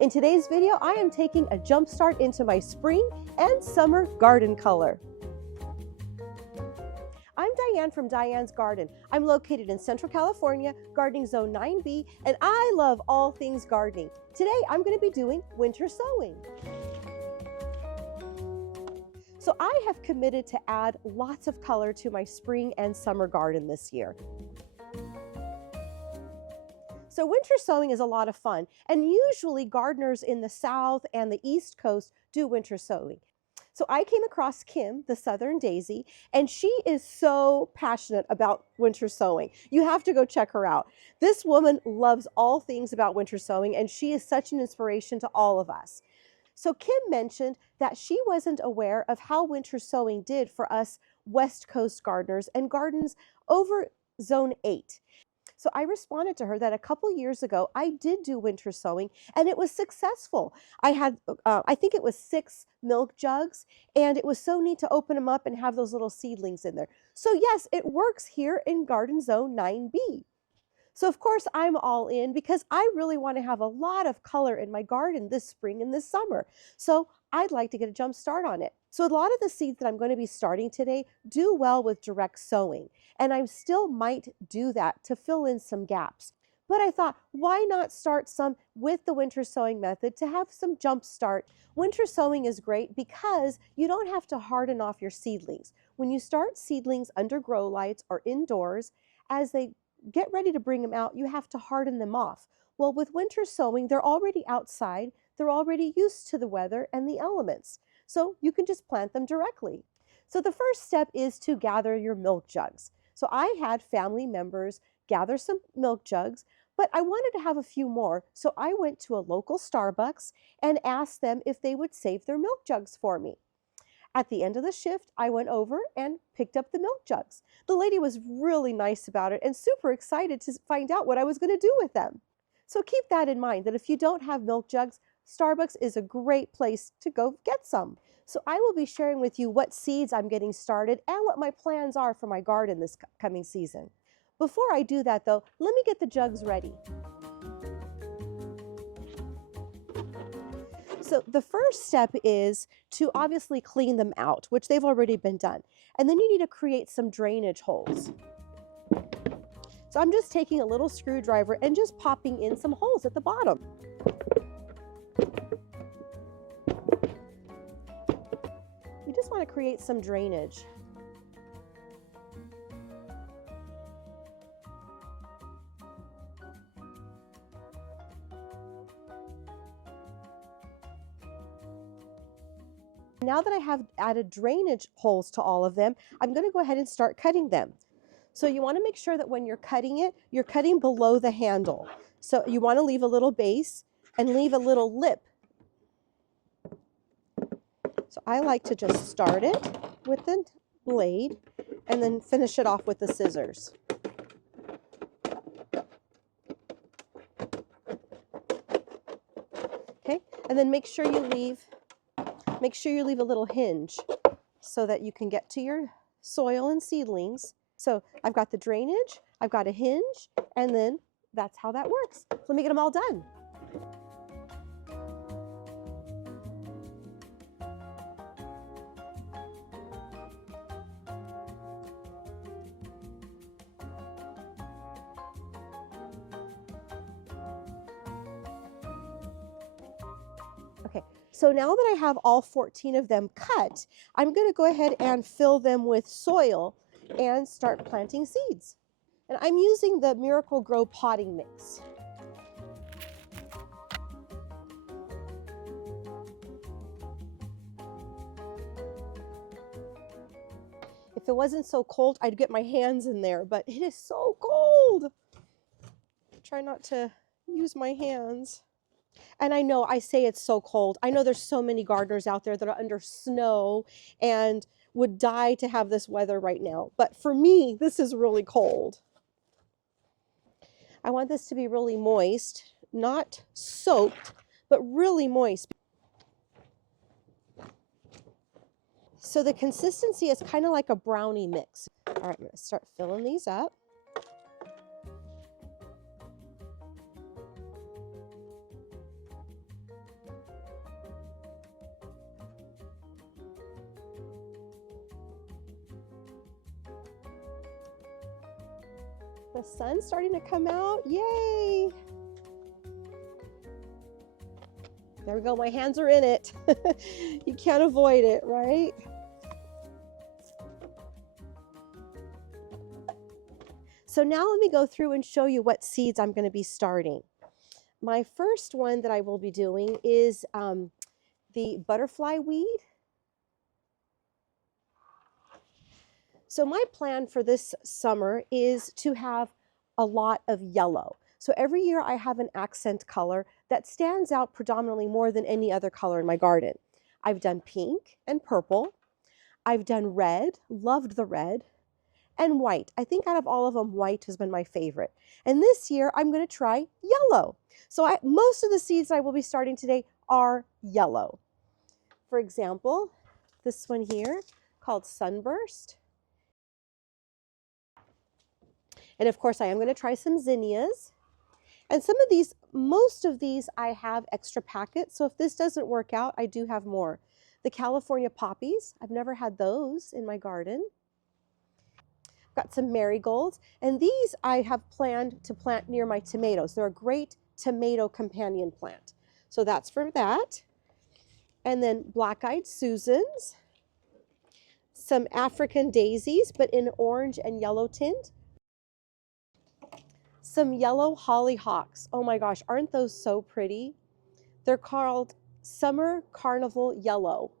In today's video, I am taking a jump start into my spring and summer garden color. I'm Diane from Diane's Garden. I'm located in Central California, Gardening Zone 9B, and I love all things gardening. Today, I'm going to be doing winter sowing. So I have committed to add lots of color to my spring and summer garden this year. So winter sowing is a lot of fun, and usually gardeners in the South and the East Coast do winter sowing. So I came across Kim, the Southern Daisy, and she is so passionate about winter sowing. You have to go check her out. This woman loves all things about winter sowing, and she is such an inspiration to all of us. So Kim mentioned that she wasn't aware of how winter sowing did for us West Coast gardeners and gardens over Zone 8. So I responded to her that a couple years ago, I did do winter sowing and it was successful. I had, I think it was 6 milk jugs, and it was so neat to open them up and have those little seedlings in there. So yes, it works here in Garden Zone 9B. So of course I'm all in because I really want to have a lot of color in my garden this spring and this summer. So I'd like to get a jump start on it. So a lot of the seeds that I'm going to be starting today do well with direct sowing, and I still might do that to fill in some gaps. But I thought, why not start some with the winter sowing method to have some jump start? Winter sowing is great because you don't have to harden off your seedlings. When you start seedlings under grow lights or indoors, as they get ready to bring them out, you have to harden them off. Well, with winter sowing, they're already outside. They're already used to the weather and the elements. So you can just plant them directly. So the first step is to gather your milk jugs. So I had family members gather some milk jugs, but I wanted to have a few more. So I went to a local Starbucks and asked them if they would save their milk jugs for me. At the end of the shift, I went over and picked up the milk jugs. The lady was really nice about it and super excited to find out what I was going to do with them. So keep that in mind, that if you don't have milk jugs, Starbucks is a great place to go get some. So I will be sharing with you what seeds I'm getting started and what my plans are for my garden this coming season. Before I do that though, let me get the jugs ready. So the first step is to obviously clean them out, which they've already been done. And then you need to create some drainage holes. So I'm just taking a little screwdriver and just popping in some holes at the bottom. You just want to create some drainage. Now that I have added drainage holes to all of them, I'm going to go ahead and start cutting them. So you want to make sure that when you're cutting it, you're cutting below the handle. So you want to leave a little base and leave a little lip. So I like to just start it with the blade and then finish it off with the scissors. Okay, and then make sure you leave a little hinge so that you can get to your soil and seedlings. So I've got the drainage, I've got a hinge, and then that's how that works. So let me get them all done. Okay, so now that I have all 14 of them cut, I'm going to go ahead and fill them with soil and start planting seeds. And I'm using the Miracle Grow potting mix. If it wasn't so cold, I'd get my hands in there, but it is so cold. Try not to use my hands. And I know I say it's so cold. I know there's so many gardeners out there that are under snow and would die to have this weather right now. But for me, this is really cold. I want this to be really moist, not soaked, but really moist. So the consistency is kind of like a brownie mix. All right, I'm going to start filling these up. The sun's starting to come out. Yay! There we go. My hands are in it. You can't avoid it, right? So now let me go through and show you what seeds I'm going to be starting. My first one that I will be doing is the butterfly weed. So my plan for this summer is to have a lot of yellow. So every year I have an accent color that stands out predominantly more than any other color in my garden. I've done pink and purple. I've done red, loved the red, and white. I think out of all of them, white has been my favorite. And this year I'm going to try yellow. So most of the seeds I will be starting today are yellow. For example, this one here called Sunburst. And of course I am going to try some zinnias. And some of these, most of these I have extra packets. So if this doesn't work out, I do have more. The California poppies, I've never had those in my garden. Got some marigolds, and these I have planned to plant near my tomatoes. They're a great tomato companion plant. So that's for that. And then black-eyed Susans, some African daisies, but in orange and yellow tint. Some yellow hollyhocks. Oh my gosh, aren't those so pretty? They're called Summer Carnival Yellow.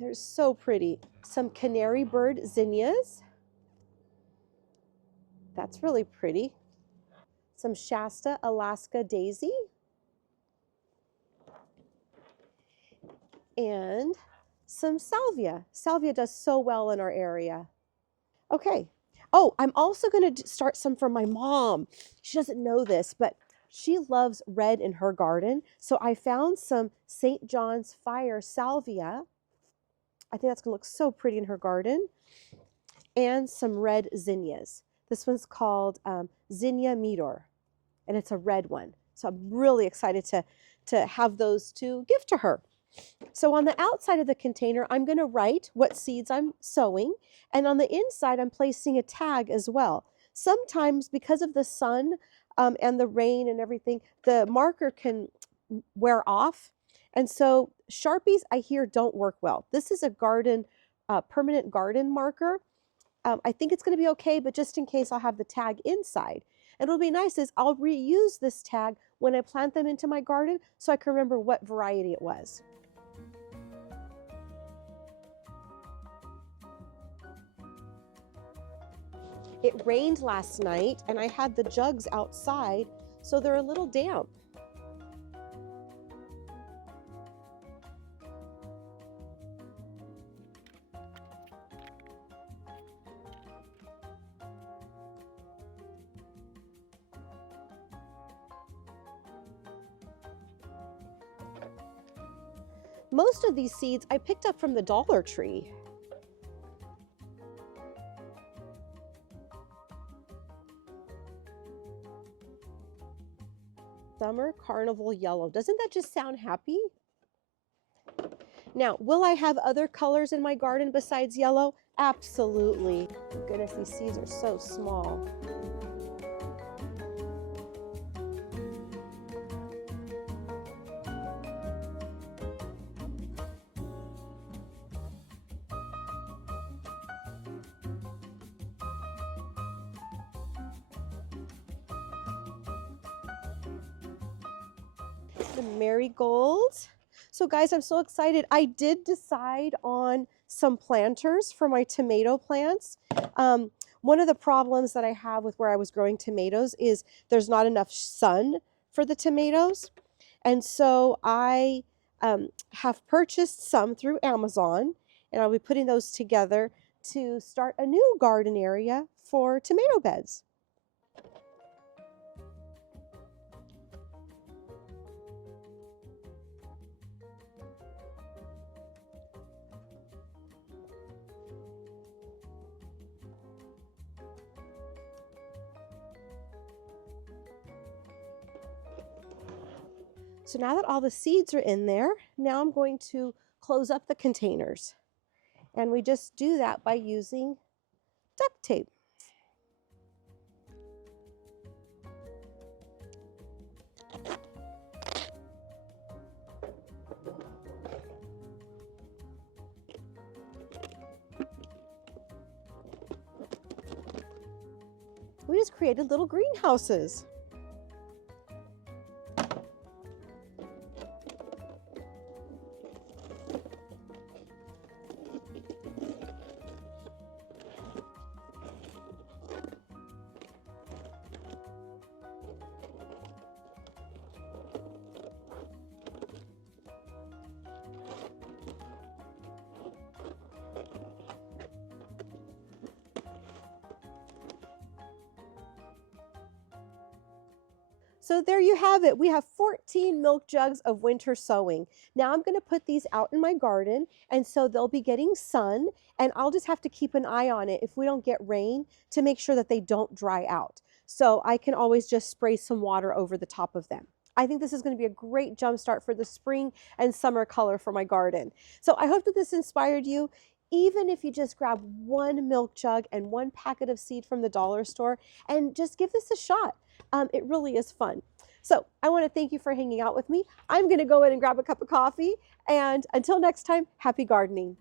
They're so pretty. Some canary bird zinnias. That's really pretty. Some Shasta Alaska daisy. And some salvia. Salvia does so well in our area. Okay. Oh, I'm also going to start some for my mom. She doesn't know this, but she loves red in her garden. So I found some St. John's Fire salvia. I think that's going to look so pretty in her garden. And some red zinnias. This one's called Zinnia Meador, and it's a red one. So I'm really excited to have those to give to her. So on the outside of the container, I'm going to write what seeds I'm sowing, and on the inside, I'm placing a tag as well. Sometimes because of the sun and the rain and everything, the marker can wear off, and so Sharpies I hear don't work well. This is a garden, permanent garden marker. I think it's going to be okay, but just in case, I'll have the tag inside. And what'll be nice is I'll reuse this tag when I plant them into my garden so I can remember what variety it was. It rained last night and I had the jugs outside, so they're a little damp. Most of these seeds I picked up from the Dollar Tree. Summer Carnival Yellow. Doesn't that just sound happy? Now, will I have other colors in my garden besides yellow? Absolutely. Goodness, these seeds are so small. The marigolds. So guys, I'm so excited. I did decide on some planters for my tomato plants. One of the problems that I have with where I was growing tomatoes is there's not enough sun for the tomatoes. And so I have purchased some through Amazon, and I'll be putting those together to start a new garden area for tomato beds. So now that all the seeds are in there, now I'm going to close up the containers. And we just do that by using duct tape. created little greenhouses. So there you have it. We have 14 milk jugs of winter sowing. Now I'm going to put these out in my garden, and so they'll be getting sun, and I'll just have to keep an eye on it if we don't get rain to make sure that they don't dry out. So I can always just spray some water over the top of them. I think this is going to be a great jumpstart for the spring and summer color for my garden. So I hope that this inspired you. Even if you just grab one milk jug and one packet of seed from the dollar store and just give this a shot. It really is fun. So I want to thank you for hanging out with me. I'm going to go in and grab a cup of coffee. And until next time, happy gardening.